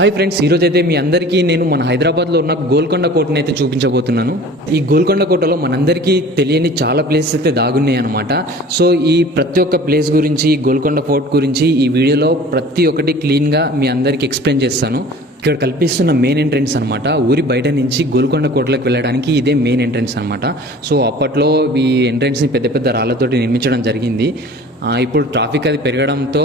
Hi friends, ఈరోజు అయితే మీ అందరికీ నేను మన హైదరాబాద్లో ఉన్న గోల్కొండ కోటని అయితే చూపించబోతున్నాను. ఈ గోల్కొండ కోటలో మనందరికీ తెలియని చాలా ప్లేసెస్ అయితే దాగున్నాయి అనమాట. సో ఈ ప్రతి ఒక్క ప్లేస్ గురించి, గోల్కొండ ఫోర్ట్ గురించి ఈ వీడియోలో ప్రతి ఒక్కటి క్లీన్గా మీ అందరికీ ఎక్స్ప్లెయిన్ చేస్తాను. ఇక్కడ కల్పిస్తున్న మెయిన్ ఎంట్రెన్స్ అనమాట. ఊరి బయట నుంచి గోల్కొండ కోటలోకి వెళ్ళడానికి ఇదే మెయిన్ ఎంట్రెన్స్ అనమాట. సో అప్పట్లో ఈ ఎంట్రెన్స్ని పెద్ద పెద్ద రాళ్లతోటి నిర్మించడం జరిగింది. ఇప్పుడు ట్రాఫిక్ అది పెరగడంతో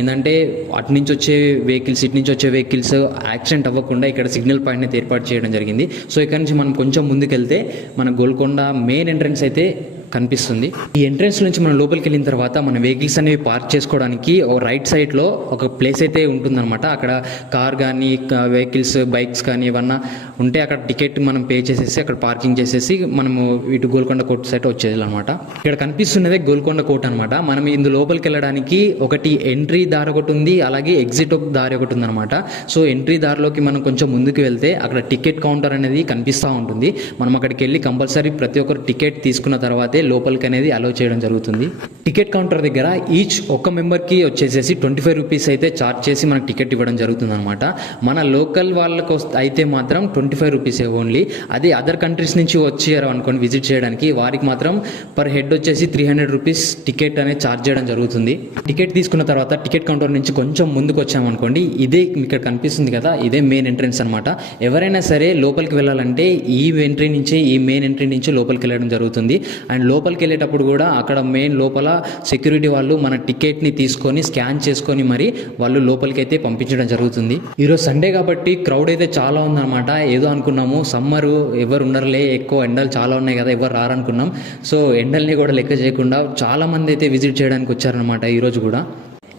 ఏంటంటే అటు నుంచి వచ్చే వెహికల్స్, ఇటు నుంచి వచ్చే వెహికల్స్ యాక్సిడెంట్ అవ్వకుండా ఇక్కడ సిగ్నల్ పాయింట్ అయితే ఏర్పాటు చేయడం జరిగింది. సో ఇక్కడ నుంచి మనం కొంచెం ముందుకెళ్తే మన గోల్కొండ మెయిన్ ఎంట్రెన్స్ అయితే కనిపిస్తుంది. ఈ ఎంట్రెన్స్ నుంచి మనం లోపలికి వెళ్ళిన తర్వాత మన వెహికల్స్ అనేవి పార్క్ చేసుకోవడానికి ఒక రైట్ సైడ్లో ఒక ప్లేస్ అయితే ఉంటుందన్నమాట. అక్కడ కార్ కానీ వెహికల్స్, బైక్స్ కానీ ఏమన్నా ఉంటే అక్కడ టికెట్ మనం పే చేసేసి అక్కడ పార్కింగ్ చేసేసి మనము ఇటు గోల్కొండ కోట సైడ్ వచ్చేది అనమాట. ఇక్కడ కనిపిస్తున్నదే గోల్కొండ కోట అనమాట. మనం ఇందు లోపలికి వెళ్ళడానికి ఒకటి ఎంట్రీ దారి ఒకటి ఉంది, అలాగే ఎగ్జిట్ దారి ఒకటి ఉంది అనమాట. సో ఎంట్రీ దారిలోకి మనం కొంచెం ముందుకు వెళ్తే అక్కడ టికెట్ కౌంటర్ అనేది కనిపిస్తూ ఉంటుంది. మనం అక్కడికి వెళ్ళి కంపల్సరీ ప్రతి ఒక్కరు టికెట్ తీసుకున్న తర్వాతే లోపలికి అనేది అలౌ చేయడం జరుగుతుంది. టికెట్ కౌంటర్ దగ్గర ఈచ్ ఒక్క మెంబర్కి వచ్చేసేసి 25 రూపీస్ అయితే ఛార్జ్ చేసి మనకు టికెట్ ఇవ్వడం జరుగుతుంది అనమాట. మన లోకల్ వాళ్ళకు అయితే మాత్రం 25 రూపీస్ ఓన్లీ. అదే అదర్ కంట్రీస్ నుంచి వచ్చారు అనుకోండి విజిట్ చేయడానికి, వారికి మాత్రం పర్ హెడ్ వచ్చేసి 300 రూపీస్ టికెట్ అనేది ఛార్జ్ చేయడం జరుగుతుంది. టికెట్ తీసుకున్న తర్వాత టికెట్ కౌంటర్ నుంచి కొంచెం ముందుకు వచ్చామనుకోండి, ఇదే ఇక్కడ కనిపిస్తుంది కదా, ఇదే మెయిన్ ఎంట్రెన్స్ అనమాట. ఎవరైనా సరే లోపలికి వెళ్ళాలంటే ఈ ఎంట్రీ నుంచి, ఈ మెయిన్ ఎంట్రీ నుంచి లోపలికి వెళ్ళడం జరుగుతుంది. అండ్ లోపలికి వెళ్ళేటప్పుడు కూడా అక్కడ మెయిన్ లోపల సెక్యూరిటీ వాళ్ళు మన టికెట్ని తీసుకొని స్కాన్ చేసుకొని మరి వాళ్ళు లోపలికి అయితే పంపించడం జరుగుతుంది. ఈరోజు సండే కాబట్టి క్రౌడ్ అయితే చాలా ఉందన్నమాట. ఏదో అనుకున్నాము సమ్మరు ఎవరు ఉండరులే, ఎక్కువ ఎండలు చాలా ఉన్నాయి కదా, ఎవరు రారనుకున్నాం. సో ఎండల్ని కూడా లెక్క చేయకుండా చాలా మంది అయితే విజిట్ చేయడానికి వచ్చారనమాట ఈరోజు కూడా.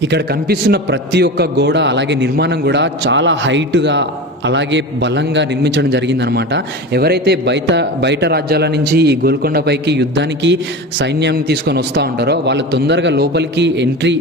ఇక్కడ కనిపిస్తున్న ప్రతి ఒక్క గోడ అలాగే నిర్మాణం కూడా చాలా హైట్గా అలాగే బలంగా నిర్మించడం జరిగిందనమాట. ఎవరైతే బయట రాజ్యాల నుంచి ఈ గోల్కొండ పైకి యుద్ధానికి సైన్యాన్ని తీసుకొని వస్తూ ఉంటారో వాళ్ళు తొందరగా లోపలికి ఎంట్రీ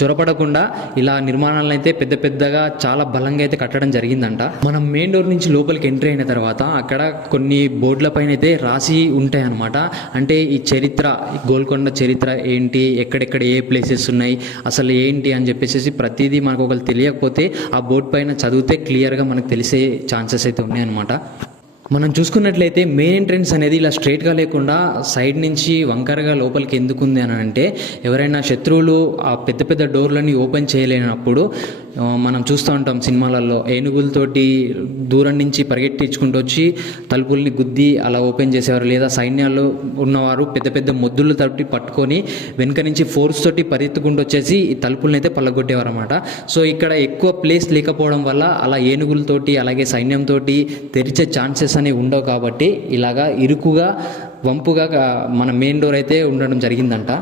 చొరపడకుండా ఇలా నిర్మాణాలను అయితే పెద్ద పెద్దగా చాలా బలంగా అయితే కట్టడం జరిగిందంట. మనం మెయిన్ డోర్ నుంచి లోపలికి ఎంట్రీ అయిన తర్వాత అక్కడ కొన్ని బోర్డుల పైన అయితే రాసి ఉంటాయి అనమాట. అంటే ఈ చరిత్ర, గోల్కొండ చరిత్ర ఏంటి, ఎక్కడెక్కడ ఏ ప్లేసెస్ ఉన్నాయి, అసలు ఏంటి అని చెప్పేసి ప్రతిదీ మనకు ఒకరు తెలియకపోతే ఆ బోర్డు పైన చదివితే క్లియర్గా మనకు తెలిసే ఛాన్సెస్ అయితే ఉన్నాయన్నమాట. మనం చూసుకున్నట్లయితే మెయిన్ ఎంట్రెన్స్ అనేది ఇలా స్ట్రైట్గా లేకుండా సైడ్ నుంచి వంకరగా లోపలికి ఎందుకు ఉంది అని అంటే, ఎవరైనా శత్రువులు ఆ పెద్ద పెద్ద డోర్లని ఓపెన్ చేయలేనప్పుడు మనం చూస్తూ ఉంటాం సినిమాలలో, ఏనుగులతోటి దూరం నుంచి పరిగెట్టించుకుంటూ వచ్చి తలుపుల్ని గుద్ది అలా ఓపెన్ చేసేవారు. లేదా సైన్యాల్లో ఉన్నవారు పెద్ద పెద్ద మొద్దులు తోటి పట్టుకొని వెనుక నుంచి ఫోర్స్ తోటి పరిగెత్తుకుంటూ వచ్చేసి ఈ తలుపుల్ని అయితే పల్లగొట్టేవారు అనమాట. సో ఇక్కడ ఎక్కువ ప్లేస్ లేకపోవడం వల్ల అలా ఏనుగులతోటి అలాగే సైన్యంతో తెరిచే ఛాన్సెస్ అనేవి ఉండవు. కాబట్టి ఇలాగా ఇరుకుగా వంపుగా మన మెయిన్ డోర్ అయితే ఉండడం జరిగిందంట.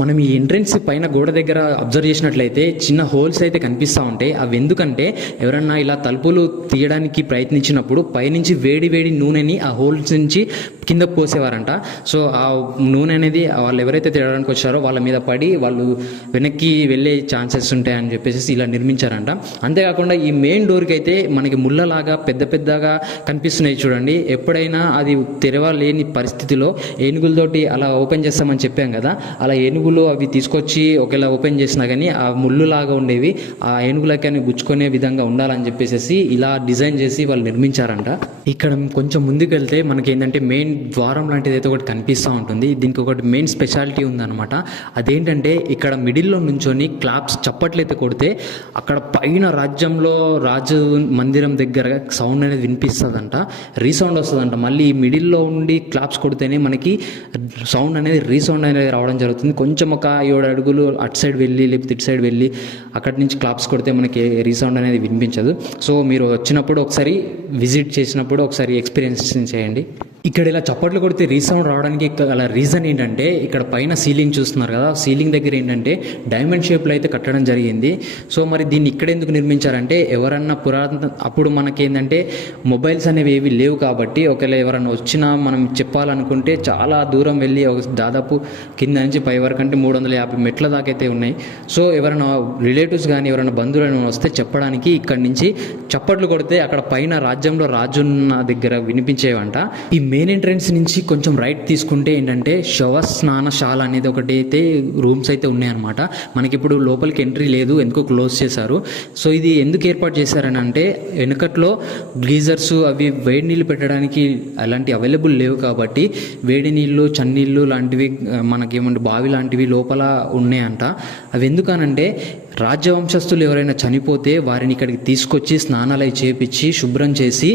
మనం ఈ ఎంట్రెన్స్ పైన గోడ దగ్గర అబ్జర్వ్ చేసినట్లయితే చిన్న హోల్స్ అయితే కనిపిస్తూ ఉంటాయి. అవి ఎందుకంటే ఎవరన్నా ఇలా తలుపులు తీయడానికి ప్రయత్నించినప్పుడు పైనుంచి వేడి వేడి నూనెని ఆ హోల్స్ నుంచి కింద పోసేవారంట. సో ఆ నూనె అనేది వాళ్ళు ఎవరైతే తీయడానికి వచ్చారో వాళ్ళ మీద పడి వాళ్ళు వెనక్కి వెళ్ళే ఛాన్సెస్ ఉంటాయని చెప్పేసి ఇలా నిర్మించారంట. అంతేకాకుండా ఈ మెయిన్ డోర్కి అయితే మనకి ముళ్ళలాగా పెద్ద పెద్దగా కనిపిస్తున్నాయి చూడండి. ఎప్పుడైనా అది తెరవలేని పరిస్థితిలో ఏనుగులతోటి అలా ఓపెన్ చేస్తామని చెప్పాం కదా, అలా ఏనుగులు అవి తీసుకొచ్చి ఒకవేళ ఓపెన్ చేసినా కానీ ఆ ముళ్ళు లాగా ఉండేవి ఆ ఏనుగులకి అని గుచ్చుకునే విధంగా ఉండాలని చెప్పేసి ఇలా డిజైన్ చేసి వాళ్ళు నిర్మించారంట. ఇక్కడ కొంచెం ముందుకు వెళ్తే మనకి ఏంటంటే మెయిన్ ద్వారం లాంటిది అయితే ఒకటి కనిపిస్తూ ఉంటుంది. దీనికి ఒకటి మెయిన్ స్పెషాలిటీ ఉందన్నమాట. అదేంటంటే ఇక్కడ మిడిల్లో నుంచొని క్లాప్స్ చప్పట్లయితే కొడితే అక్కడ పైన రాజ్యంలో రాజు మందిరం దగ్గర సౌండ్ అనేది వినిపిస్తుందంట, రీసౌండ్ వస్తుందంట. మళ్ళీ ఈ మిడిల్లో ఉండి క్లాప్స్ కొడితేనే మనకి సౌండ్ అనేది రీసౌండ్ అనేది రావడం జరుగుతుంది. కొంచెం ఒక 7 అడుగులు అటు సైడ్ వెళ్ళి లేకపోతే ఇటు సైడ్ వెళ్ళి అక్కడి నుంచి క్లాప్స్ కొడితే మనకి రీసౌండ్ అనేది వినిపించదు. సో మీరు వచ్చినప్పుడు ఒకసారి విజిట్ చేసినప్పుడు ఒకసారి ఎక్స్పీరియన్స్ చేయండి. ఇక్కడ ఇలా చప్పట్లు కొడితే రీసౌండ్ రావడానికి అలా రీజన్ ఏంటంటే ఇక్కడ పైన సీలింగ్ చూస్తున్నారు కదా, సీలింగ్ దగ్గర ఏంటంటే డైమండ్ షేప్లో అయితే కట్టడం జరిగింది. సో మరి దీన్ని ఇక్కడ ఎందుకు నిర్మించారంటే ఎవరన్నా అప్పుడు మనకేంటంటే మొబైల్స్ అనేవి ఏవి లేవు కాబట్టి ఒకవేళ ఎవరన్నా వచ్చినా మనం చెప్పాలనుకుంటే చాలా దూరం వెళ్ళి దాదాపు కింద నుంచి పై వరకు అంటే 350 మెట్ల దాకా అయితే ఉన్నాయి. సో ఎవరైనా రిలేటివ్స్ కానీ ఎవరైనా బంధువులు వస్తే చెప్పడానికి ఇక్కడ నుంచి చప్పట్లు కొడితే అక్కడ పైన రాజ్యంలో రాజున్న దగ్గర వినిపించేవంట. ఈ మెయిన్ ఎంట్రన్స్ నుంచి కొంచెం రైట్ తీసుకుంటే ఏంటంటే శవ స్నానశాల అనేది ఒకటి అయితే రూమ్స్ అయితే ఉన్నాయన్నమాట. మనకి ఇప్పుడు లోపలికి ఎంట్రీ లేదు, ఎందుకో క్లోజ్ చేశారు. సో ఇది ఎందుకు ఏర్పాటు చేశారని అంటే వెనుకట్లో గ్లీజర్స్ అవి వేడి నీళ్ళు పెట్టడానికి అలాంటి అవైలబుల్ లేవు కాబట్టి వేడి నీళ్ళు చన్నీళ్ళు లాంటివి మనకేమంటే బావి లాంటివి లోపల ఉన్నాయంట. అవి ఎందుకనంటే రాజ్యవంశస్థులు ఎవరైనా చనిపోతే వారిని ఇక్కడికి తీసుకొచ్చి స్నానాలు అవి చేపించి శుభ్రం చేసి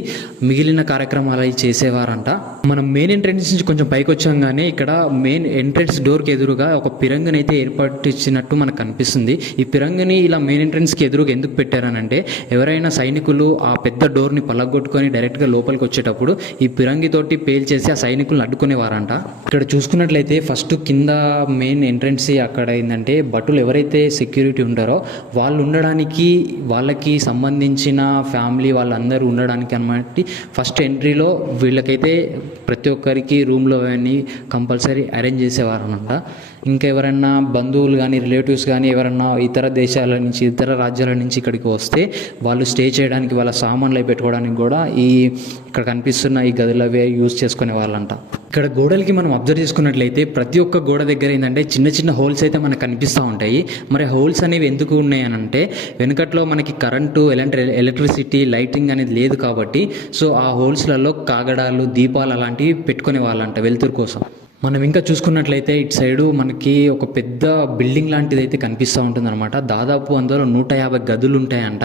మిగిలిన కార్యక్రమాలు అవి చేసేవారంట. మనం మెయిన్ ఎంట్రెన్స్ నుంచి కొంచెం పైకి వచ్చాగానే ఇక్కడ మెయిన్ ఎంట్రెన్స్ డోర్కి ఎదురుగా ఒక పిరంగిని అయితే ఏర్పాటించినట్టు మనకు కనిపిస్తుంది. ఈ పిరంగిని ఇలా మెయిన్ ఎంట్రెన్స్కి ఎదురుగా ఎందుకు పెట్టారనంటే ఎవరైనా సైనికులు ఆ పెద్ద డోర్ని పలగొట్టుకొని డైరెక్ట్గా లోపలికి వచ్చేటప్పుడు ఈ పిరంగితోటి పేల్చేసి ఆ సైనికులను అడ్డుకునేవారంట. ఇక్కడ చూసుకున్నట్లయితే ఫస్ట్ కింద మెయిన్ ఎంట్రెన్స్ అక్కడ ఏంటంటే భటులు ఎవరైతే సెక్యూరిటీ ఉంటారో వాళ్ళు ఉండడానికి వాళ్ళకి సంబంధించిన ఫ్యామిలీ వాళ్ళందరూ ఉండడానికి అన్నమాట ఫస్ట్ ఎంట్రీలో వీళ్ళకైతే ప్రతి ఒక్కరికి రూమ్లో అవన్నీ కంపల్సరీ అరేంజ్ చేసేవారు అనమాట. ఇంకా ఎవరైనా బంధువులు కానీ రిలేటివ్స్ కానీ ఎవరైనా ఇతర దేశాల నుంచి ఇతర రాజ్యాల నుంచి ఇక్కడికి వస్తే వాళ్ళు స్టే చేయడానికి వాళ్ళ సామాన్లు పెట్టుకోవడానికి కూడా ఇక్కడ కనిపిస్తున్న ఈ గదులు అవే యూజ్ చేసుకునే వాళ్ళంట. ఇక్కడ గోడలకి మనం అబ్జర్వ్ చేసుకున్నట్లయితే ప్రతి ఒక్క గోడ దగ్గర ఏంటంటే చిన్న చిన్న హోల్స్ అయితే మనకు కనిపిస్తూ ఉంటాయి. మరి హోల్స్ అనేవి ఎందుకు ఉన్నాయనంటే వెనుకట్లో మనకి కరెంటు ఎలక్ట్రిసిటీ లైటింగ్ అనేది లేదు కాబట్టి సో ఆ హోల్స్లలో కాగడాలు దీపాలు అలాంటివి పెట్టుకునే వాళ్ళంట వెలుతురు కోసం. మనం ఇంకా చూసుకున్నట్లయితే ఇటు సైడు మనకి ఒక పెద్ద బిల్డింగ్ లాంటిది అయితే కనిపిస్తూ ఉంటుందన్నమాట. దాదాపు అందులో 150 గదులు ఉంటాయంట.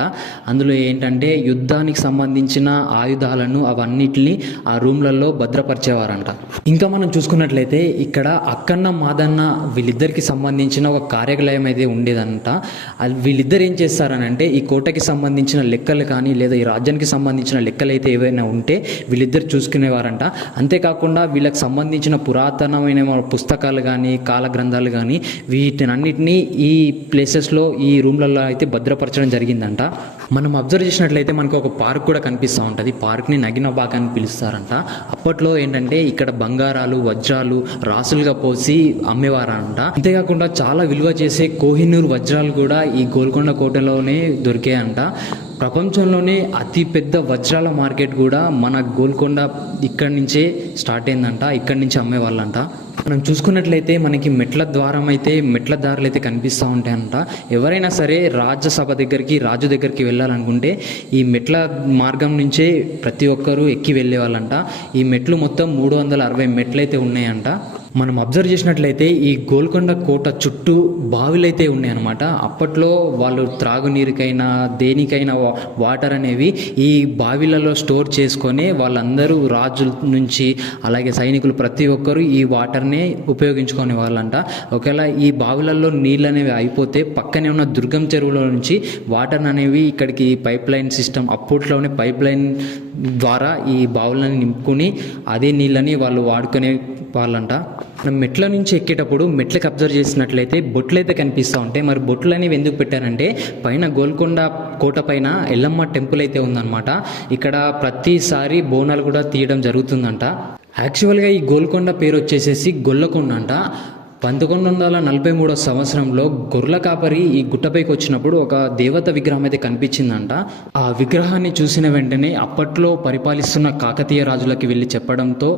అందులో ఏంటంటే యుద్ధానికి సంబంధించిన ఆయుధాలను అవన్నిటిని ఆ రూమ్లలో భద్రపరిచేవారంట. ఇంకా మనం చూసుకున్నట్లయితే ఇక్కడ అక్కన్న మాదన్న వీళ్ళిద్దరికి సంబంధించిన ఒక కార్యాలయం అయితే ఉండేదంట. వీళ్ళిద్దరు ఏం చేస్తారనంటే ఈ కోటకి సంబంధించిన లెక్కలు కానీ లేదా ఈ రాజ్యానికి సంబంధించిన లెక్కలు అయితే ఏవైనా ఉంటే వీళ్ళిద్దరు చూసుకునేవారంట. అంతేకాకుండా వీళ్ళకి సంబంధించిన పురాతనమైన పుస్తకాలు కానీ కాల గ్రంథాలు కానీ వీటినన్నిటినీ ఈ ప్లేసెస్లో ఈ రూమ్లలో అయితే భద్రపరచడం జరిగిందంట. మనం అబ్జర్వ్ చేసినట్లయితే మనకు ఒక పార్క్ కూడా కనిపిస్తూ ఉంటుంది. పార్క్ని నగిన బాగ్ అని పిలుస్తారంట. అప్పట్లో ఏంటంటే ఇక్కడ బంగారాలు వజ్రాలు రాసులుగా పోసి అమ్మేవారంట. అంతేకాకుండా చాలా విలువ చేసే కోహినూర్ వజ్రాలు కూడా ఈ గోల్కొండ కోటలోనే దొరికాయంట. ప్రపంచంలోనే అతి పెద్ద వజ్రాల మార్కెట్ కూడా మన గోల్కొండ ఇక్కడి నుంచే స్టార్ట్ అయిందంట. ఇక్కడి నుంచి అమ్మేవాళ్ళంట. మనం చూసుకున్నట్లయితే మనకి మెట్ల దారులు అయితే కనిపిస్తూ ఉంటాయంట. ఎవరైనా సరే రాజ్యసభ దగ్గరికి రాజు దగ్గరికి వెళ్ళాలనుకుంటే ఈ మెట్ల మార్గం నుంచే ప్రతి ఒక్కరూ ఎక్కి వెళ్ళేవాళ్ళంట. ఈ మెట్లు మొత్తం 360 మెట్లు అయితే ఉన్నాయంట. మనం అబ్జర్వ్ చేసినట్లయితే ఈ గోల్కొండ కోట చుట్టూ బావిలు అయితే ఉన్నాయన్నమాట. అప్పట్లో వాళ్ళు త్రాగునీరుకైనా దేనికైనా వాటర్ అనేవి ఈ బావిలలో స్టోర్ చేసుకొని వాళ్ళందరూ రాజుల నుంచి అలాగే సైనికులు ప్రతి ఒక్కరూ ఈ వాటర్ని ఉపయోగించుకునే వాళ్ళంట. ఒకవేళ ఈ బావిలలో నీళ్ళు అనేవి అయిపోతే పక్కనే ఉన్న దుర్గం చెరువులో నుంచి వాటర్ అనేవి ఇక్కడికి పైప్ లైన్ సిస్టమ్ అప్పట్లోనే పైప్ లైన్ ద్వారా ఈ బావులను నింపుకొని అదే నీళ్ళని వాళ్ళు వాడుకునే వాళ్ళంట. మనం మెట్ల నుంచి ఎక్కేటప్పుడు మెట్లకి అబ్జర్వ్ చేసినట్లయితే బొట్లు అయితే కనిపిస్తూ ఉంటాయి. మరి బొట్లు అనేవి ఎందుకు పెట్టారంటే పైన గోల్కొండ కోట పైన ఎల్లమ్మ టెంపుల్ అయితే ఉందన్నమాట. ఇక్కడ ప్రతిసారి బోనాలు కూడా తీయడం జరుగుతుందంట. యాక్చువల్గా ఈ గోల్కొండ పేరు వచ్చేసేసి గొల్లకొండ అంట. 1943 సంవత్సరంలో గొర్రెల కాపరి ఈ గుట్టపైకి వచ్చినప్పుడు ఒక దేవత విగ్రహం అయితే కనిపించిందంట. ఆ విగ్రహాన్ని చూసిన వెంటనే అప్పట్లో పరిపాలిస్తున్న కాకతీయ రాజులకి వెళ్ళి చెప్పడంతో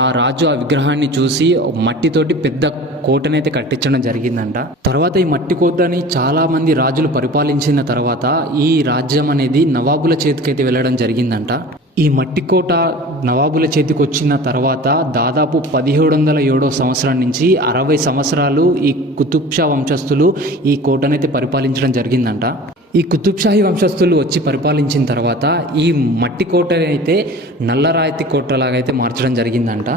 ఆ రాజు ఆ విగ్రహాన్ని చూసి మట్టితోటి పెద్ద కోటనైతే కట్టించడం జరిగిందంట. తర్వాత ఈ మట్టి కోటని చాలా మంది రాజులు పరిపాలించిన తర్వాత ఈ రాజ్యం అనేది నవాబుల చేతికైతే వెళ్ళడం జరిగిందంట. ఈ మట్టి కోట నవాబుల చేతికి వచ్చిన తర్వాత దాదాపు 1707 సంవత్సరం నుంచి 60 సంవత్సరాలు ఈ కుతుబ్ షా వంశస్థులు ఈ కోటనైతే పరిపాలించడం జరిగిందంట. ఈ కుతుబ్ షాహీ వంశస్థులు వచ్చి పరిపాలించిన తర్వాత ఈ మట్టి కోట అయితే నల్లరాతి కోటలాగా అయితే మార్చడం జరిగిందంట.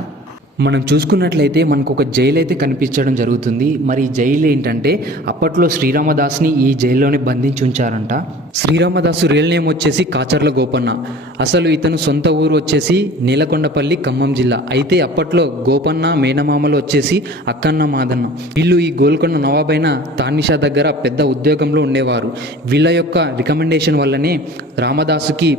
మనం చూసుకున్నట్లయితే మనకు ఒక జైలు అయితే కనిపించడం జరుగుతుంది. మరి ఈ జైలు ఏంటంటే అప్పట్లో శ్రీరామదాస్ని ఈ జైల్లోనే బంధించి ఉంచారంట. శ్రీరామదాసు రియల్ నేమ్ వచ్చేసి కాచర్ల గోపన్న. అసలు ఇతను సొంత ఊరు వచ్చేసి నీలకొండపల్లి ఖమ్మం జిల్లా. అయితే అప్పట్లో గోపన్న మేనమామలు వచ్చేసి అక్కన్న మాదన్న. వీళ్ళు ఈ గోల్కొండ నవాబైన తానిషా దగ్గర పెద్ద ఉద్యోగంలో ఉండేవారు. వీళ్ళ యొక్క రికమెండేషన్ వల్లనే రామదాసుకి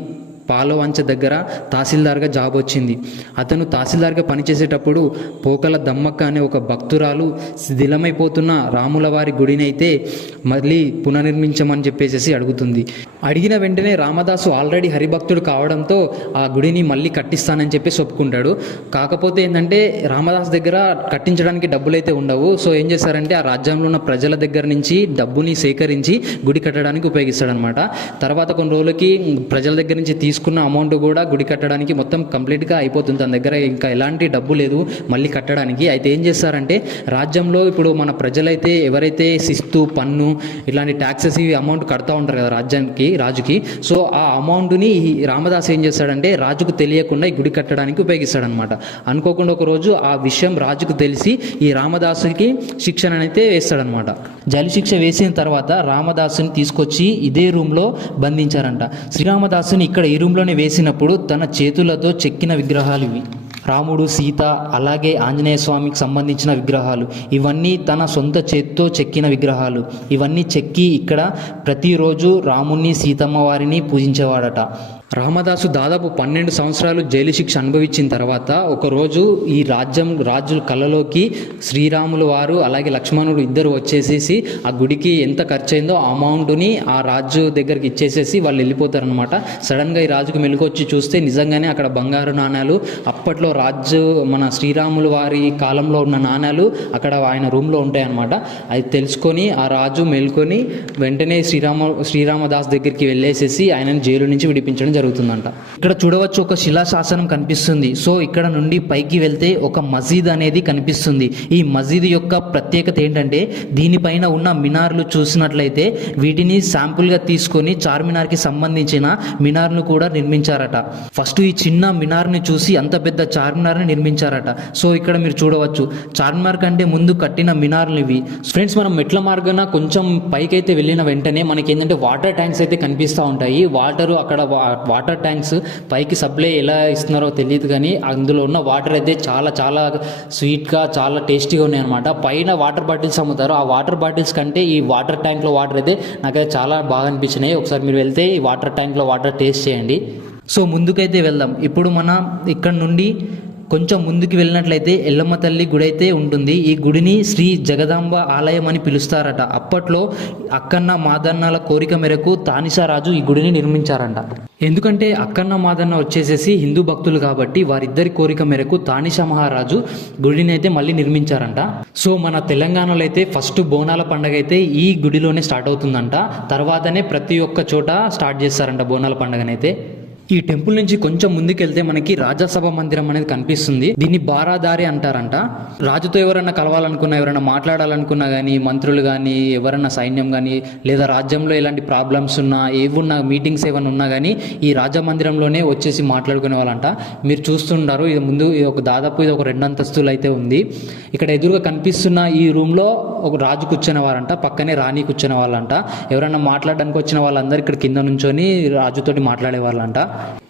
పాలవంచ దగ్గర తహసీల్దార్గా జాబ్ వచ్చింది. అతను తహసీల్దార్గా పనిచేసేటప్పుడు పోకల దమ్మక్క అనే ఒక భక్తురాలు శిథిలమైపోతున్న రాముల వారి గుడిని అయితే మళ్ళీ పునర్నిర్మించమని చెప్పేసి అడుగుతుంది. అడిగిన వెంటనే రామదాసు ఆల్రెడీ హరిభక్తుడు కావడంతో ఆ గుడిని మళ్ళీ కట్టిస్తానని చెప్పేసి ఒప్పుకుంటాడు. కాకపోతే ఏంటంటే రామదాస్ దగ్గర కట్టించడానికి డబ్బులు అయితే ఉండవు. సో ఏం చేస్తారంటే ఆ రాజ్యంలో ఉన్న ప్రజల దగ్గర నుంచి డబ్బుని సేకరించి గుడి కట్టడానికి ఉపయోగిస్తాడనమాట. తర్వాత కొన్ని రోజులకి ప్రజల దగ్గర నుంచి తీసుకున్న అమౌంట్ కూడా గుడి కట్టడానికి మొత్తం కంప్లీట్గా అయిపోతుంది. తన దగ్గర ఇంకా ఎలాంటి డబ్బు లేదు మళ్ళీ కట్టడానికి. అయితే ఏం చేస్తారంటే రాజ్యంలో ఇప్పుడు మన ప్రజలైతే ఎవరైతే శిస్తు పన్ను ఇలాంటి ట్యాక్సెస్ ఇవి అమౌంట్ కడతా ఉంటారు కదా రాజుకి. సో ఆ అమౌంట్ని రామదాస్ ఏం చేస్తాడంటే రాజుకు తెలియకుండా ఈ గుడి కట్టడానికి ఉపయోగిస్తాడనమాట. అనుకోకుండా ఒక రోజు ఆ విషయం రాజుకు తెలిసి ఈ రామదాసుకి శిక్షణ అయితే వేస్తాడనమాట. జైలు శిక్ష వేసిన తర్వాత రామదాసుని తీసుకొచ్చి ఇదే రూమ్లో బంధించారంట. శ్రీరామదాసుని ఇక్కడ ఈ రూమ్లోనే వేసినప్పుడు తన చేతులతో చెక్కిన విగ్రహాలు ఇవి రాముడు, సీత, అలాగే ఆంజనేయ స్వామికి సంబంధించిన విగ్రహాలు, ఇవన్నీ తన సొంత చేత్తో చెక్కిన విగ్రహాలు. ఇవన్నీ చెక్కి ఇక్కడ ప్రతిరోజు రాముని, సీతమ్మ వారిని పూజించేవాడట. రామదాసు దాదాపు 12 సంవత్సరాలు జైలు శిక్ష అనుభవించిన తర్వాత ఒకరోజు ఈ రాజు కళ్ళలోకి శ్రీరాములు వారు అలాగే లక్ష్మణుడు ఇద్దరు వచ్చేసేసి ఆ గుడికి ఎంత ఖర్చు అయిందో ఆ అమౌంట్ని ఆ రాజు దగ్గరికి ఇచ్చేసేసి వాళ్ళు వెళ్ళిపోతారనమాట. సడన్గా ఈ రాజుకు మెలుకొచ్చి చూస్తే నిజంగానే అక్కడ బంగారు నాణ్యాలు, అప్పట్లో మన శ్రీరాములు వారి కాలంలో ఉన్న నాణ్యాలు అక్కడ ఆయన రూమ్లో ఉంటాయన్నమాట. అది తెలుసుకొని ఆ రాజు మేల్కొని వెంటనే శ్రీరామదాస్ దగ్గరికి వెళ్ళేసేసి ఆయనను జైలు నుంచి విడిపించడం జరుగుతుందంట. ఇక్కడ చూడవచ్చు ఒక శిలాశాసనం కనిపిస్తుంది. సో ఇక్కడ నుండి పైకి వెళ్తే ఒక మసీద్ అనేది కనిపిస్తుంది. ఈ మసీద్ యొక్క ప్రత్యేకత ఏంటంటే దీనిపైన ఉన్న మినార్లు చూసినట్లయితే వీటిని శాంపుల్గా తీసుకొని చార్మినార్కి సంబంధించిన మినార్ను కూడా నిర్మించారట. ఫస్ట్ ఈ చిన్న మినార్ని చూసి అంత పెద్ద చార్మినార్ని నిర్మించారట. సో ఇక్కడ మీరు చూడవచ్చు చార్మినార్ కంటే ముందు కట్టిన మినార్లు ఇవి. ఫ్రెండ్స్, మనం మెట్ల మార్గాన కొంచెం పైకైతే వెళ్ళిన వెంటనే మనకి ఏంటంటే వాటర్ ట్యాంక్స్ అయితే కనిపిస్తూ ఉంటాయి. అక్కడ వాటర్ ట్యాంక్స్ పైకి సప్లై ఎలా ఇస్తున్నారో తెలియదు, కానీ అందులో ఉన్న వాటర్ అయితే చాలా చాలా స్వీట్గా చాలా టేస్టీగా ఉన్నాయి అనమాట. పైన వాటర్ బాటిల్స్ అమ్ముతారు. ఆ వాటర్ బాటిల్స్ కంటే ఈ వాటర్ ట్యాంక్లో వాటర్ అయితే నాకైతే చాలా బాగా అనిపించినాయి. ఒకసారి మీరు వెళ్తే ఈ వాటర్ ట్యాంక్లో వాటర్ టేస్ట్ చేయండి. సో ముందుకైతే వెళ్దాం. ఇప్పుడు మనం ఇక్కడ నుండి కొంచెం ముందుకు వెళ్ళినట్లయితే ఎల్లమ్మ తల్లి గుడి అయితే ఉంటుంది. ఈ గుడిని శ్రీ జగదాంబ ఆలయం అని పిలుస్తారట. అప్పట్లో అక్కన్న మాదన్నల కోరిక మేరకు తానిషారాజు ఈ గుడిని నిర్మించారంట. ఎందుకంటే అక్కన్న మాదన్న వచ్చేసేసి హిందూ భక్తులు కాబట్టి వారిద్దరి కోరిక మేరకు తానిషా మహారాజు గుడిని అయితే మళ్ళీ నిర్మించారంట. సో మన తెలంగాణలో అయితే ఫస్ట్ బోనాల పండుగ అయితే ఈ గుడిలోనే స్టార్ట్ అవుతుందంట. తర్వాతనే ప్రతి ఒక్క చోట స్టార్ట్ చేస్తారంట బోనాల పండుగనైతే. ఈ టెంపుల్ నుంచి కొంచెం ముందుకెళ్తే మనకి రాజసభ మందిరం అనేది కనిపిస్తుంది. దీన్ని బారాదారి అంటారంట. రాజుతో ఎవరన్నా కలవాలనుకున్నా, ఎవరైనా మాట్లాడాలనుకున్నా కానీ, మంత్రులు కానీ, ఎవరన్నా సైన్యం కానీ, లేదా రాజ్యంలో ఎలాంటి ప్రాబ్లమ్స్ ఉన్నా, ఏమున్నా మీటింగ్స్ ఏమైనా ఉన్నా కానీ ఈ రాజమందిరంలోనే వచ్చేసి మాట్లాడుకునే వాళ్ళంట. మీరు చూస్తుంటారు ఇది దాదాపు ఇది ఒక 2 అంతస్తులు అయితే ఉంది. ఇక్కడ ఎదురుగా కనిపిస్తున్న ఈ రూమ్లో ఒక రాజు కూర్చునే వారంట, పక్కనే రాణి కూర్చునే వాళ్ళంట. ఎవరైనా మాట్లాడడానికి వచ్చిన వాళ్ళందరూ ఇక్కడ కింద నుంచొని రాజుతోటి మాట్లాడే వాళ్ళంట.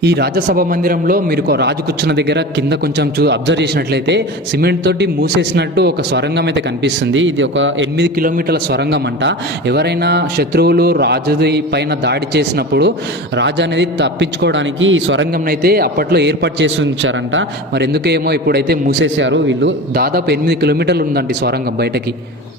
ఈ రాజసభ మందిరంలో మీరు రాజు కూర్చున్న దగ్గర కింద కొంచెం అబ్జర్వ్ చేసినట్లయితే సిమెంట్ తోటి మూసేసినట్టు ఒక స్వరంగం అయితే కనిపిస్తుంది. ఇది ఒక 8 కిలోమీటర్ల స్వరంగం అంట. ఎవరైనా శత్రువులు రాజు పైన దాడి చేసినప్పుడు రాజు అనేది తప్పించుకోవడానికి ఈ స్వరంగం అయితే అప్పట్లో ఏర్పాటు చేసి ఉంచారంట. మరి ఎందుకేమో ఇప్పుడైతే మూసేశారు వీళ్ళు. దాదాపు 8 కిలోమీటర్లు ఉందండి స్వరంగం బయటకి.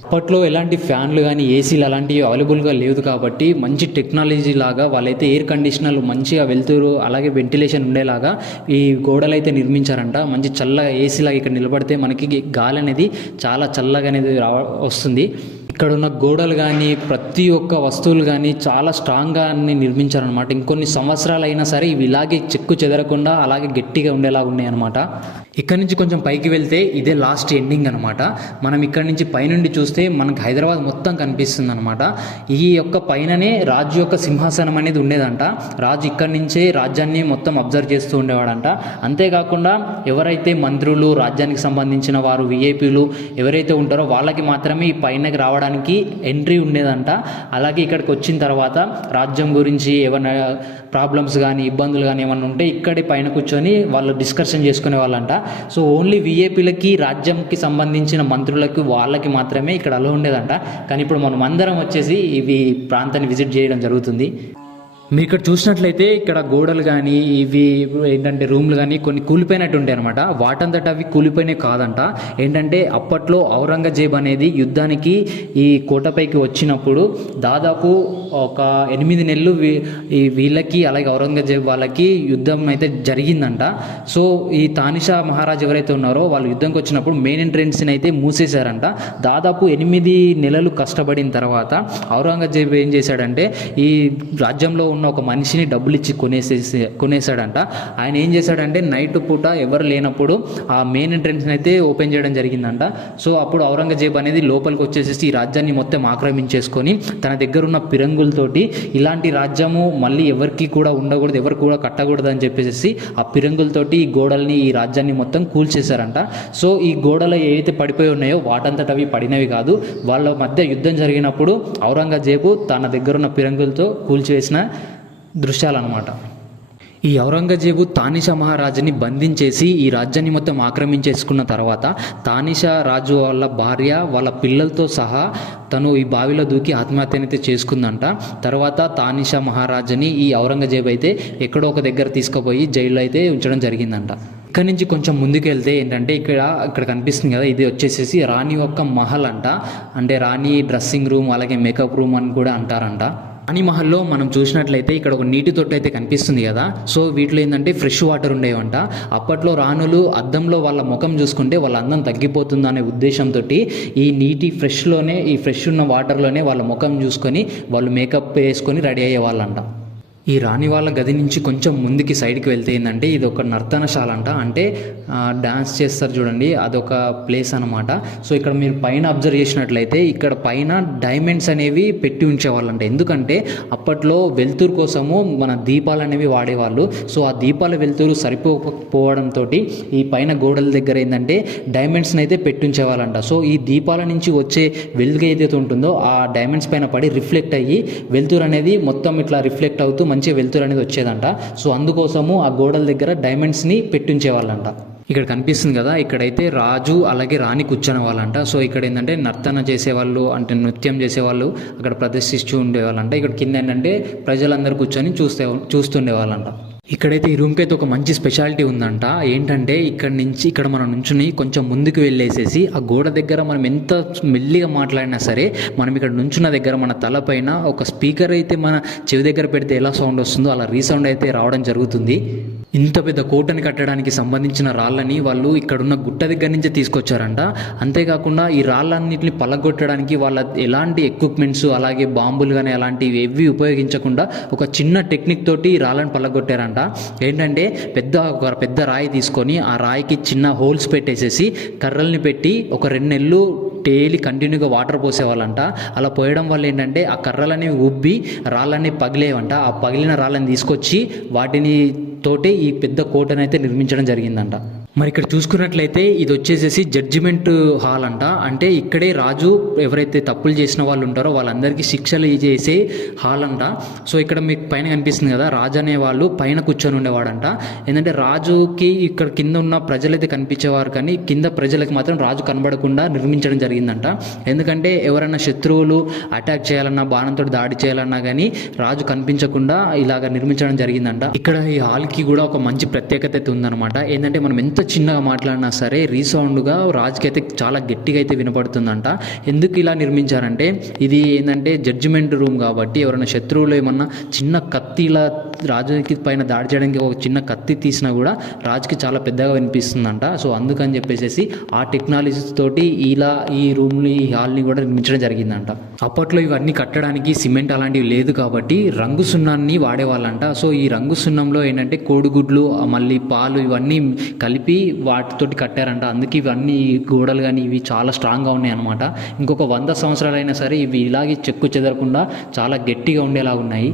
అప్పట్లో ఎలాంటి ఫ్యాన్లు కానీ ఏసీలు అలాంటివి అవైలబుల్గా లేదు కాబట్టి మంచి టెక్నాలజీ లాగా వాళ్ళైతే ఎయిర్ కండిషనర్లు మంచిగా వెళ్తురు అలాగే వెంటిలేషన్ ఉండేలాగా ఈ గోడలు అయితే నిర్మించారంట. మంచి చల్లగా ఏసీలాగా ఇక్కడ నిలబడితే మనకి గాలి అనేది చాలా చల్లగా అనేది వస్తుంది. ఇక్కడ ఉన్న గోడలు కానీ ప్రతి ఒక్క వస్తువులు కానీ చాలా స్ట్రాంగ్గా నిర్మించారనమాట. ఇంకొన్ని సంవత్సరాలు అయినా సరే ఇవి ఇలాగే చెక్కు చెదరకుండా అలాగే గట్టిగా ఉండేలాగా ఉన్నాయి అనమాట. ఇక్కడ నుంచి కొంచెం పైకి వెళ్తే ఇదే లాస్ట్ ఎండింగ్ అనమాట. మనం ఇక్కడ నుంచి పైనుండి చూస్తే మనకు హైదరాబాద్ మొత్తం కనిపిస్తుంది అనమాట. ఈ యొక్క పైననే రాజు యొక్క సింహాసనం అనేది ఉండేదంట. రాజు ఇక్కడి నుంచే రాజ్యాన్ని మొత్తం అబ్జర్వ్ చేస్తూ ఉండేవాడంట. అంతేకాకుండా ఎవరైతే మంత్రులు, రాజ్యానికి సంబంధించిన వారు, విఐపీలు ఎవరైతే ఉంటారో వాళ్ళకి మాత్రమే ఈ పైనకి రావడానికి ఎంట్రీ ఉండేదంట. అలాగే ఇక్కడికి వచ్చిన తర్వాత రాజ్యం గురించి ఏమైనా ప్రాబ్లమ్స్ కానీ ఇబ్బందులు కానీ ఏమైనా ఉంటే ఇక్కడి పైన కూర్చొని వాళ్ళు డిస్కషన్ చేసుకునే వాళ్ళంట. సో ఓన్లీ విఐపీలకి, రాజ్యంకి సంబంధించిన మంత్రులకు, వాళ్ళకి మాత్రమే ఇక్కడ అలో ఉండేదంట. కానీ ఇప్పుడు మనం అందరం వచ్చేసి ఇవి ప్రాంతాన్ని విజిట్ చేయడం జరుగుతుంది. మీరు ఇక్కడ చూసినట్లయితే ఇక్కడ గోడలు కానీ ఇవి ఏంటంటే రూమ్లు కానీ కొన్ని కూలిపోయినట్టు ఉంటాయి అనమాట. వాటంతట అవి కూలిపోయినవి కాదంట. ఏంటంటే అప్పట్లో ఔరంగజేబ్ అనేది యుద్ధానికి ఈ కోటపైకి వచ్చినప్పుడు దాదాపు ఒక 8 నెలలు వీళ్ళకి అలాగే ఔరంగజేబ్ వాళ్ళకి యుద్ధం అయితే జరిగిందంట. సో ఈ తానిషా మహారాజ్ ఎవరైతే ఉన్నారో వాళ్ళు యుద్ధంకి వచ్చినప్పుడు మెయిన్ ఎంట్రెన్స్ని అయితే మూసేశారంట. దాదాపు 8 నెలలు కష్టపడిన తర్వాత ఔరంగజేబ్ ఏం చేశాడంటే ఈ రాజ్యంలో ఉన్న ఒక మనిషిని డబ్బులు ఇచ్చి కొనేసాడంట. ఆయన ఏం చేశాడంటే నైట్ పూట ఎవరు లేనప్పుడు ఆ మెయిన్ ఎంట్రెన్స్ అయితే ఓపెన్ చేయడం జరిగిందంట. సో అప్పుడు ఔరంగజేబ్ అనేది లోపలికి వచ్చేసేసి ఈ రాజ్యాన్ని మొత్తం ఆక్రమించేసుకొని తన దగ్గర ఉన్న పిరంగులతోటి ఇలాంటి రాజ్యము మళ్ళీ ఎవరికి కూడా ఉండకూడదు, ఎవరు కూడా కట్టకూడదు అని చెప్పేసి ఆ పిరంగులతోటి ఈ గోడల్ని ఈ రాజ్యాన్ని మొత్తం కూల్చేశారంట. సో ఈ గోడలు ఏవైతే పడిపోయి ఉన్నాయో వాటంతట అవి పడినవి కాదు. వాళ్ళ మధ్య యుద్ధం జరిగినప్పుడు ఔరంగజేబు తన దగ్గర ఉన్న పిరంగులతో కూల్చివేసిన దృశ్యాలన్నమాట. ఈ ఔరంగజేబు తానిషా మహారాజుని బంధించేసి ఈ రాజ్యాన్ని మొత్తం ఆక్రమించేసుకున్న తర్వాత తానిషా రాజు వాళ్ళ భార్య వాళ్ళ పిల్లలతో సహా తను ఈ బావిలో దూకి ఆత్మహత్యనైతే చేసుకుందంట. తర్వాత తానిషా మహారాజుని ఈ ఔరంగజేబు అయితే ఎక్కడో ఒక దగ్గర తీసుకుపోయి జైల్లో అయితే ఉంచడం జరిగిందంట. ఇక్కడ నుంచి కొంచెం ముందుకు వెళ్తే ఏంటంటే ఇక్కడ కనిపిస్తుంది కదా, ఇది వచ్చేసేసి రాణి యొక్క మహల్ అంట. అంటే రాణి డ్రెస్సింగ్ రూమ్ అలాగే మేకప్ రూమ్ అని కూడా అంటారంట. రాణి మహల్లో మనం చూసినట్లయితే ఇక్కడ ఒక నీటి తొట్టు అయితే కనిపిస్తుంది కదా. సో వీటిలో ఏంటంటే ఫ్రెష్ వాటర్ ఉండేవంట. అప్పట్లో రాణులు అద్దంలో వాళ్ళ ముఖం చూసుకుంటే వాళ్ళ అందం తగ్గిపోతుందనే ఉద్దేశంతో ఈ నీటి ఈ ఫ్రెష్ ఉన్న వాటర్లోనే వాళ్ళ ముఖం చూసుకొని వాళ్ళు మేకప్ వేసుకొని రెడీ అయ్యే వాళ్ళంట. ఈ రాణి వాళ్ళ గది నుంచి కొంచెం ముందుకి సైడ్కి వెళ్తే ఏంటంటే ఇది ఒక నర్తనశాల అంట. అంటే డ్యాన్స్ చేస్తారు చూడండి, అదొక ప్లేస్ అనమాట. సో ఇక్కడ మీరు పైన అబ్జర్వ్ చేసినట్లయితే ఇక్కడ పైన డైమండ్స్ అనేవి పెట్టి ఉంచేవాళ్ళంట. ఎందుకంటే అప్పట్లో వెలుతురు కోసము మన దీపాలు అనేవి వాడేవాళ్ళు. సో ఆ దీపాల వెలుతురు సరిపోకపోవడంతో ఈ పైన గోడల దగ్గర ఏంటంటే డైమండ్స్ని అయితే పెట్టి ఉంచేవాళ్ళంట. సో ఈ దీపాల నుంచి వచ్చే వెలుగు ఏదైతే ఉంటుందో ఆ డైమండ్స్ పైన పడి రిఫ్లెక్ట్ అయ్యి వెలుతురు అనేది మొత్తం ఇట్లా రిఫ్లెక్ట్ అవుతూ మంచి వెలుతురు అనేది వచ్చేదంట. సో అందుకోసము ఆ గోడల దగ్గర డైమండ్స్ని పెట్టించేవాళ్ళంట. ఇక్కడ కనిపిస్తుంది కదా, ఇక్కడైతే రాజు అలాగే రాణి కూర్చొని వాళ్ళంట. సో ఇక్కడ ఏంటంటే నర్తన చేసేవాళ్ళు అంటే నృత్యం చేసేవాళ్ళు అక్కడ ప్రదర్శిస్తూ ఉండేవాళ్ళంట. ఇక్కడ కింద ఏంటంటే ప్రజలందరూ కూర్చొని చూస్తుండేవాళ్ళంట. ఇక్కడైతే ఈ రూమ్కి అయితే ఒక మంచి స్పెషాలిటీ ఉందంట. ఏంటంటే ఇక్కడ మనం నుంచుని కొంచెం ముందుకు వెళ్ళేసేసి ఆ గోడ దగ్గర మనం ఎంత మెల్లిగా మాట్లాడినా సరే మనం ఇక్కడ నుంచున్న దగ్గర మన తలపైన ఒక స్పీకర్ అయితే మన చెవి దగ్గర పెడితే ఎలా సౌండ్ వస్తుందో అలా రీసౌండ్ అయితే రావడం జరుగుతుంది. ఇంత పెద్ద కోటని కట్టడానికి సంబంధించిన రాళ్ళని వాళ్ళు ఇక్కడున్న గుట్ట దగ్గర నుంచి తీసుకొచ్చారంట. అంతేకాకుండా ఈ రాళ్ళన్నింటిని పలగొట్టడానికి వాళ్ళ ఎలాంటి ఎక్విప్మెంట్స్ అలాగే బాంబులు కానీ అలాంటివి ఏవి ఉపయోగించకుండా ఒక చిన్న టెక్నిక్ తోటి ఈ రాళ్ళని పలగొట్టారంట. ఏంటంటే ఒక పెద్ద రాయి తీసుకొని ఆ రాయికి చిన్న హోల్స్ పెట్టేసేసి కర్రల్ని పెట్టి ఒక 2 నెలలు డైలీ కంటిన్యూగా వాటర్ పోసేవాళ్ళంట. అలా పోయడం వల్ల ఏంటంటే ఆ కర్రలనేవి ఉబ్బి రాళ్ళని పగిలేవంట. ఆ పగిలిన రాళ్ళని తీసుకొచ్చి వాటిని తోటే ఈ పెద్ద కోటను అయితే నిర్మించడం జరిగిందంట. మరి ఇక్కడ చూసుకున్నట్లయితే ఇది వచ్చేసేసి జడ్జిమెంట్ హాల్ అంట. అంటే ఇక్కడే రాజు ఎవరైతే తప్పులు చేసిన వాళ్ళు ఉంటారో వాళ్ళందరికీ శిక్షలు చేసే హాల్ అంట. సో ఇక్కడ మీకు పైన కనిపిస్తుంది కదా, రాజు అనే వాళ్ళు పైన కూర్చొని ఉండేవాడంట. ఏంటంటే రాజుకి ఇక్కడ కింద ఉన్న ప్రజలైతే కనిపించేవారు, కానీ కింద ప్రజలకు మాత్రం రాజు కనబడకుండా నిర్మించడం జరిగిందంట. ఎందుకంటే ఎవరైనా శత్రువులు అటాక్ చేయాలన్నా బాణంతో దాడి చేయాలన్నా కానీ రాజు కనిపించకుండా ఇలాగ నిర్మించడం జరిగిందంట. ఇక్కడ ఈ హాల్కి కూడా ఒక మంచి ప్రత్యేకత అయితే ఉందన్నమాట. ఏంటంటే మనం ఎంత చిన్నగా మాట్లాడినా సరే రీసౌండ్గా రాజుకి అయితే చాలా గట్టిగా అయితే వినపడుతుందంట. ఎందుకు ఇలా నిర్మించారంటే ఇది ఏంటంటే జడ్జిమెంట్ రూమ్ కాబట్టి ఎవరైనా శత్రువులు ఏమన్నా చిన్న కత్తి ఇలా రాజుకి పైన దాడి చేయడానికి ఒక చిన్న కత్తి తీసినా కూడా రాజుకి చాలా పెద్దగా వినిపిస్తుందంట. సో అందుకని చెప్పేసి ఆ టెక్నాలజీస్ తోటి ఇలా ఈ రూమ్ని ఈ హాల్ని కూడా నిర్మించడం జరిగిందంట. అప్పట్లో ఇవన్నీ కట్టడానికి సిమెంట్ అలాంటివి లేదు కాబట్టి రంగు సున్నాన్ని వాడేవాళ్ళంట. సో ఈ రంగు సున్నంలో ఏంటంటే కోడిగుడ్లు మళ్ళీ పాలు ఇవన్నీ కలిపి వాటితోటి కట్టారంట. అందుకే ఇవన్నీ గోడలు కానీ ఇవి చాలా స్ట్రాంగ్గా ఉన్నాయి అనమాట. ఇంకొక 100 సంవత్సరాలైనా సరే ఇవి ఇలాగే చెక్కు చెదరకుండా చాలా గట్టిగా ఉండేలా ఉన్నాయి.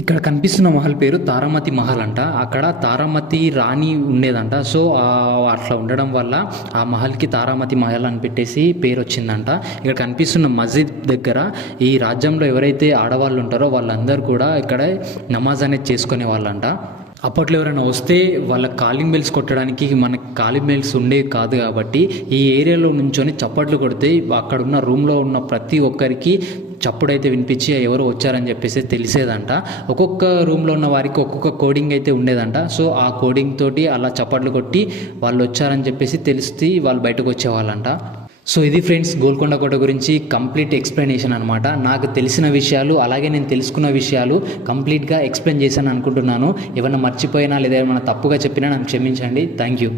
ఇక్కడ కనిపిస్తున్న మహల్ పేరు తారామతి మహల్ అంట. అక్కడ తారామతి రాణి ఉండేదంట. సో అట్లా ఉండడం వల్ల ఆ మహల్కి తారామతి మహల్ అని పెట్టేసి పేరు వచ్చిందంట. ఇక్కడ కనిపిస్తున్న మస్జిద్ దగ్గర ఈ రాజ్యంలో ఎవరైతే ఆడవాళ్ళు ఉంటారో వాళ్ళందరూ కూడా ఇక్కడ నమాజ్ అనేది చేసుకునే వాళ్ళంట. అప్పట్లో ఎవరైనా వస్తే వాళ్ళ కాలింగ్ బెల్స్ కొట్టడానికి మనకి కాలింగ్ బెల్స్ ఉండేవి కాదు కాబట్టి ఈ ఏరియాలో నుంచొని చప్పట్లు కొడితే అక్కడ ఉన్న రూమ్లో ఉన్న ప్రతి ఒక్కరికి చప్పుడు అయితే వినిపించి ఎవరో వచ్చారని చెప్పేసి తెలిసేదంట. ఒక్కొక్క రూమ్లో ఉన్న వారికి ఒక్కొక్క కోడింగ్ అయితే ఉండేదంట. సో ఆ కోడింగ్ తోటి అలా చప్పట్లు కొట్టి వాళ్ళు వచ్చారని చెప్పేసి తెలిసి వాళ్ళు బయటకు వచ్చేవాళ్ళంట. సో ఇది ఫ్రెండ్స్ గోల్కొండ కోట గురించి కంప్లీట్ ఎక్స్ప్లెనేషన్ అనమాట. నాకు తెలిసిన విషయాలు అలాగే నేను తెలుసుకున్న విషయాలు కంప్లీట్గా ఎక్స్ప్లెయిన్ చేశాను అనుకుంటున్నాను. ఏమైనా మర్చిపోయినా లేదా ఏమైనా తప్పుగా చెప్పినా నన్ను క్షమించండి. Thank you.